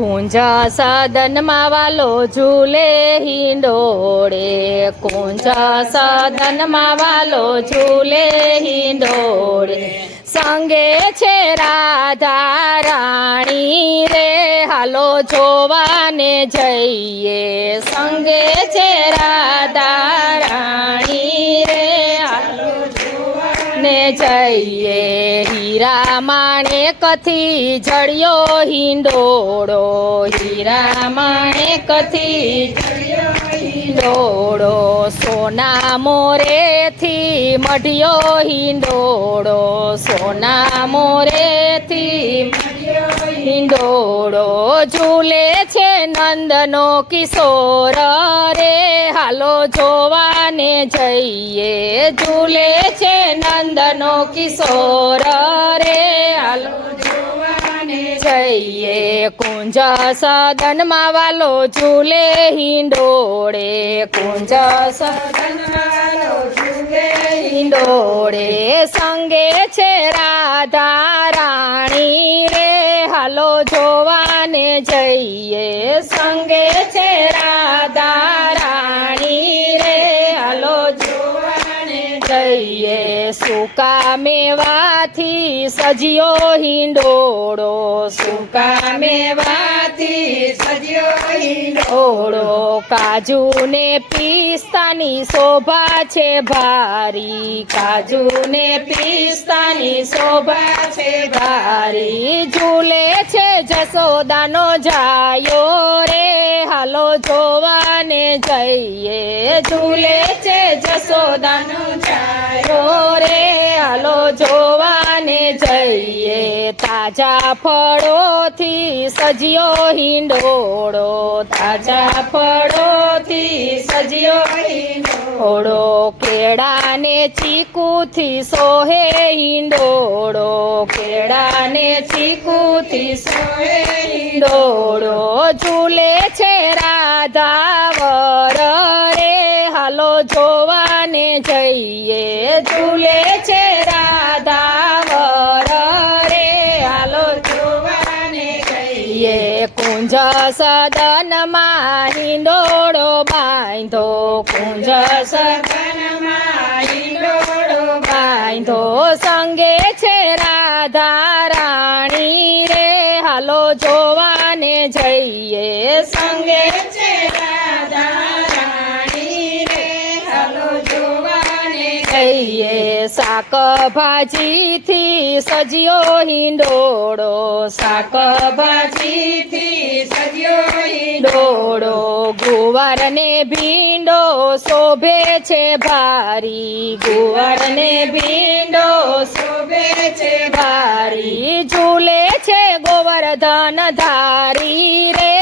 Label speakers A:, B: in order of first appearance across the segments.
A: કુંજ સાધનમાં વાલો ઝૂલે હિંડોળે. કુંજા સાધનમાં વાલો ઝૂલે હિંડોળે. સંગે છે રાધા રાણી રે. હાલો જોવાને જઈએ. સંગે છે જઈએ હીરા માણે કથી જડિયો હિંડોળો. હીરા માણે કથી હિંડોળો. સોના મોરેથી મઢિયો હિંડોળો. સોના મોરેથી હિંડોળો ઝૂલે છે નંદનો કિશોર. રે હાલો જોવાને જઈએ. ઝૂલે છે નંદનો કિશોર. રે હાલો જઈએ. કુંજ સદનમાં વાલો ઝૂલે હિંડોળે. કુંજ સદનમાં હિંડોળે. સંગે છે રાધા રાણી. જોવાને જઈએ. સંગે છે જઈએ સુકા મેવાથી સજ્યો હિંડોળો. સુકા મેવાથી સજ્યો હિંડોળો. કાજુ ને પિસ્તાની શોભા છે ભારી. કાજુ ને પિસ્તાની શોભા છે ભારી. ઝૂલે છે જસોદાનો જાયો રે. હાલો જોવાને જઈએ. ઝૂલે છે જસોદાનો તાજા ફળોથી સજ્યો હિંડોળો. તાજા ફળોથી સજ્યો હિંડોળો. કેળાને ચીકુથી સોહે હિંડોળો. કેળાને ચીકુથી સોહે હિંડોળો. ઝૂલે છે રાધા જઈએ કુંજ સદનમાં હિંડોળો બાંધો, કુંજ સદનમાં હિંડોળો બાંધો. સંગે છે રાધા રાણી રે, હાલો જોવાને જઈએ. સંગે છે રાધા રાણી રે, હાલો જોવાને જઈએ. શાકભાજીથી સજ્યો હિંડોળો. શાકભાજીથી સજ્યો હિંડોળો. ગુવાર ને ભીંડો શોભે છે ભારી. ગુવાર ને ભીંડો શોભે છે ભારી. ઝૂલે છે ગોવર્ધન ધારી રે.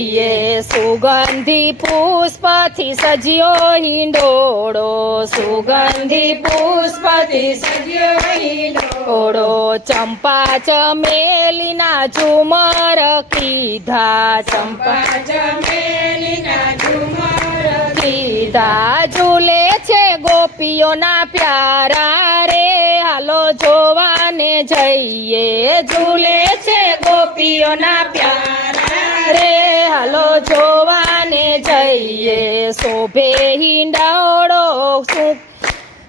A: જઈએ સુગંધી પુષ્પથી સજ્યો હિંડોળો. સુગંધી પુષ્પથી સજ્યો હિંડોળો. ચંપા ચમેલીના ઝુમર કીધા. ચંપા ચમેલીના ઝુમર કીધા. ઝૂલે છે ગોપીઓના પ્યારા રે. હાલો જોવાને જઈએ. ઝૂલે છે ગોપીઓના પ્યારા રે. હાલો જોવાને જઈએ. શોભે હિંડોળો શું?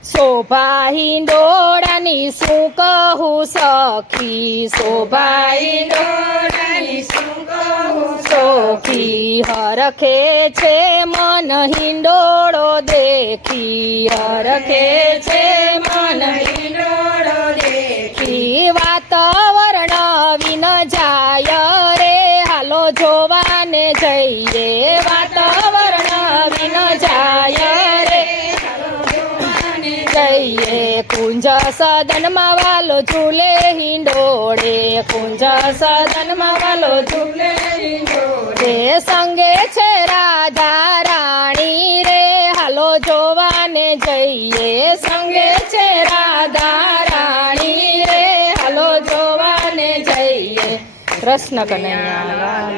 A: શોભા હિંડોળાની શું કહું સખી? શોભા હિંડોળાની શું કહું સખી? હરખે છે મન હિંડોળો દેખી. હરખે છે મન હિંડોળો દેખી. વાતાવરણ કુંજ સદનમાં વાલો ઝૂલે હિંડોળે કુંજ સદનમાં વાલો ઝૂલે હિંડોળે. સંગે છે રાધા રાણી રે, હાલો જોવાને જઈએ. સંગે છે રાધા રાણી રે, હાલો જોવાને જઈએ. કૃષ્ણ કનૈયા.